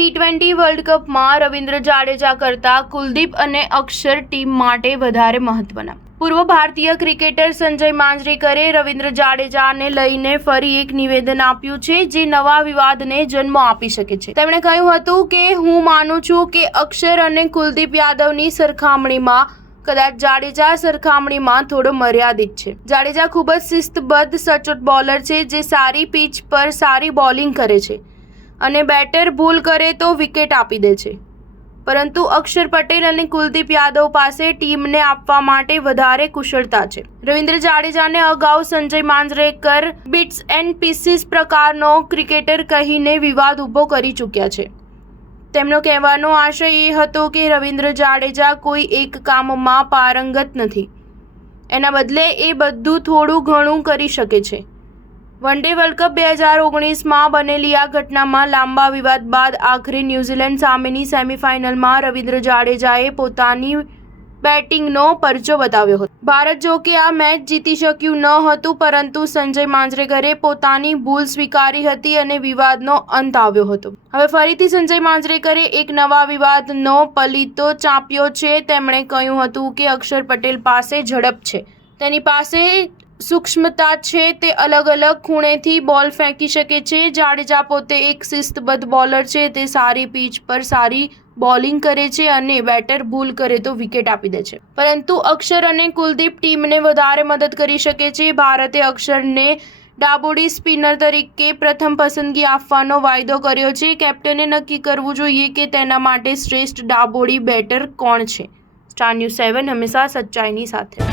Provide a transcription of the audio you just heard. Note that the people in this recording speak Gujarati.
ટી20 વર્લ્ડ કપમાં રવિન્દ્ર જાડેજા કરતાં કુલદીપ અને અક્ષર ટીમ માટે વધારે મહત્વના। પૂર્વ ભારતીય ક્રિકેટર સંજય માંજરેકરે રવિન્દ્ર જાડેજાને લઈને ફરી એક નિવેદન આપ્યું છે, જે નવા વિવાદને જન્મ આપી શકે છે। તેમણે કહ્યું હતું કે હું માનું છું કે અક્ષર અને કુલદીપ યાદવની સરખામણીમાં કદાચ જાડેજા સરખામણીમાં થોડો મર્યાદિત છે। જાડેજા ખૂબ જ શિસ્તબદ્ધ સચોટ બોલર છે, જે સારી પિચ પર સારી બોલિંગ કરે છે અને બેટર ભૂલ કરે તો વિકેટ આપી દે છે, પરંતુ અક્ષર પટેલ અને કુલદીપ યાદવ પાસે ટીમને આપવા માટે વધારે કુશળતા છે। રવિન્દ્ર જાડેજાને અગાઉ Sanjay Manjrekar bits and pieces પ્રકારનો ક્રિકેટર કહીને વિવાદ ઊભો કરી ચૂક્યા છે। તેમનો કહેવાનો આશય એ હતો કે રવિન્દ્ર જાડેજા કોઈ એક કામમાં પારંગત નથી, એના બદલે એ બધું થોડું ઘણું કરી શકે છે। વન ડે વર્લ્ડ કપ 2019માં બનેલી આ ઘટનામાં લાંબા વિવાદ બાદ આખરે ન્યૂઝીલેન્ડ સામેની સેમીફાઇનલમાં રવિન્દ્ર જાડેજાએ પોતાની બેટિંગનો પરચો બતાવ્યો હતો। ભારત જો કે આ મેચ જીતી શક્યું ન હતું, પરંતુ સંજય માંજરેકરે પોતાની ભૂલ સ્વીકારી હતી અને વિવાદનો અંત આવ્યો હતો। હવે ફરીથી સંજય માંજરેકરે એક નવા વિવાદનો પલીતો ચાંપ્યો છે। તેમણે કહ્યું હતું કે અક્ષર પટેલ પાસે ઝડપ છે, તેની પાસે સૂક્ષ્મતા છે, તે અલગ અલગ ખૂણેથી બોલ ફેંકી શકે છે। જાડેજા પોતે એક શિસ્તબદ્ધ બોલર છે, તે સારી પિચ પર સારી બોલિંગ કરે છે અને બેટર ભૂલ કરે તો વિકેટ આપી દે છે, પરંતુ અક્ષર અને કુલદીપ ટીમને વધારે મદદ કરી શકે છે। ભારતે અક્ષરને ડાબોડી સ્પિનર તરીકે પ્રથમ પસંદગી આપવાનો વાયદો કર્યો છે। કેપ્ટને નક્કી કરવું જોઈએ કે તેના માટે શ્રેષ્ઠ ડાબોડી બેટર કોણ છે। સ્ટાર ન્યૂઝ 7 હંમેશા સચ્ચાઈની સાથે।